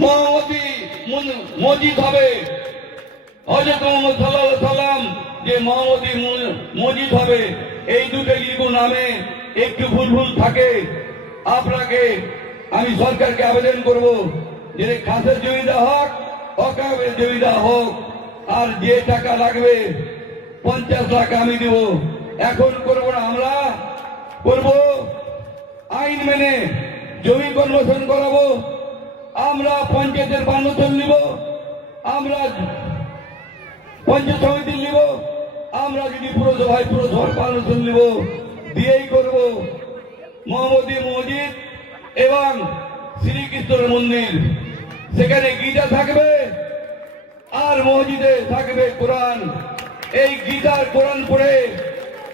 মহামতি মসজিদ হবে। হযরত মুহাম্মদ সাল্লাল্লাহু আলাইহি সাল্লাম যে মহামতি মসজিদ হবে, এই দুটো যদি নামে একটু ভুল থাকে, আপনাকে আমি সরকারকে আবেদন করব যে খাসের জমি দেওয়া হোক, অকাবের জমি দেওয়া হোক, আর যে টাকা লাগবে 50 লাখ আমি দেব। এখন করবো না, আমরা করব আইন মেনে জমি কনভার্সন করাবো, আমরা পঞ্চায়েতের পারমিশন নিব, আমরা পঞ্চায়েত সমিতি নিব, আমরা যদি পুরসভায় পুরসভার পারমিশন নিব, দিয়েই করব মহামতি মসজিদ এবং শ্রীকৃষ্ণের মন্দির। সেখানে গীতা থাকবে আর মসজিদে থাকবে কোরআন। এই গীতার কোরআন পড়ে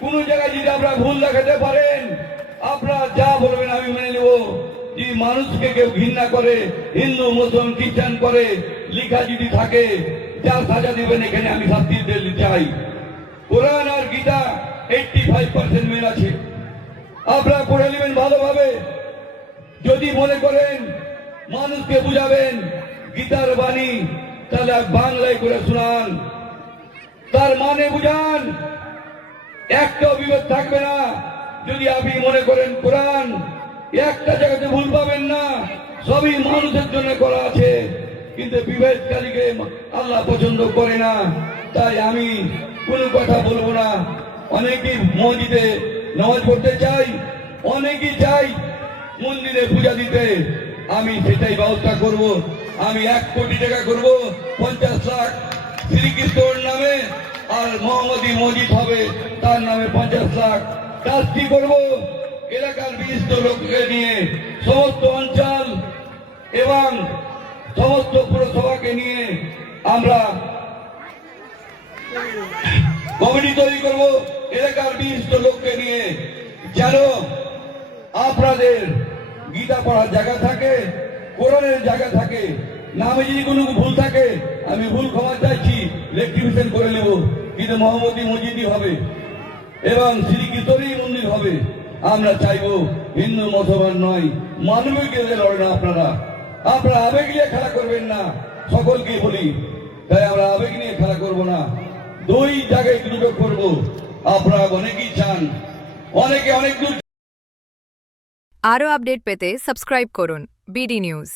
কোন জায়গায় যদি আপনারা ভুল দেখাতে পারেন, আপনারা যা বলবেন আমি মেনে নেব। যে মানুষকে কেউ ঘৃণা করে, হিন্দু মুসলমান খ্রিস্টান করে লিখা যদি থাকে, যা সাজা দিবেন এখানে আমি শাস্তি দিতে চাই। কোরআন আর গীতা 85% মিল আছে, আপনারা পড়ে নেবেন ভালোভাবে। যদি মনে করেন মানুষকে বুঝাবেন গীতার বাণী, তাহলে বাংলায় করে শোনান, তার মানে বুঝান, একটা বিভেদ থাকবে না। যদি আপনি মনে করেন কোরআন, একটা জায়গাতে ভুল পাবেন না, সবই মানুষের জন্য করা আছে, কিন্তু বিভেদকারীকে আল্লাহ পছন্দ করে না। তাই আমি কোনো কথা বলবো না। অনেকেই মসজিদে নামাজ পড়তে চাই, অনেকেই চাই মন্দিরে পূজা দিতে, আমি সেটাই ব্যবস্থা করব। আমি 1 কোটি টাকা করব, 50 লাখ শ্রীকৃষ্ণর নামে, আর মহামতি মসজিদ হবে তার নামে 50 লাখ। কাজটি করব এলাকার বিশিষ্ট লোককে নিয়ে, সমস্ত অঞ্চল এবং সমস্ত পুরসভাকে নিয়ে আমরা কমিটি তৈরি করব এলাকার বিশিষ্ট লোককে নিয়ে, যেন আপনাদের গীতা পড়ার জায়গা থাকে, কোরআনের জায়গা থাকে। নামে যদি কোনো ভুল থাকে আমি ভুল ক্ষমা চাইছি, রেক্টিফিকেশন করে নেব, কিন্তু মহামতি মসজিদই হবে এবং শ্রীকৃষ্ণেরই মন্দির হবে। আমরা চাইবো হিন্দু মুসলমান নয়, মানবিক লড়েন। আপনারা আবেগ নিয়ে খেলা করবেন না, সকলকে বলি। তাই আমরা আবেগ নিয়ে খেলা করব না, দুই জায়গায় দুটো করব। আপনারা অনেকেই চান, অনেকে অনেক দূর। আরও আপডেট পেতে সাবস্ক্রাইব করুন বিডি নিউজ।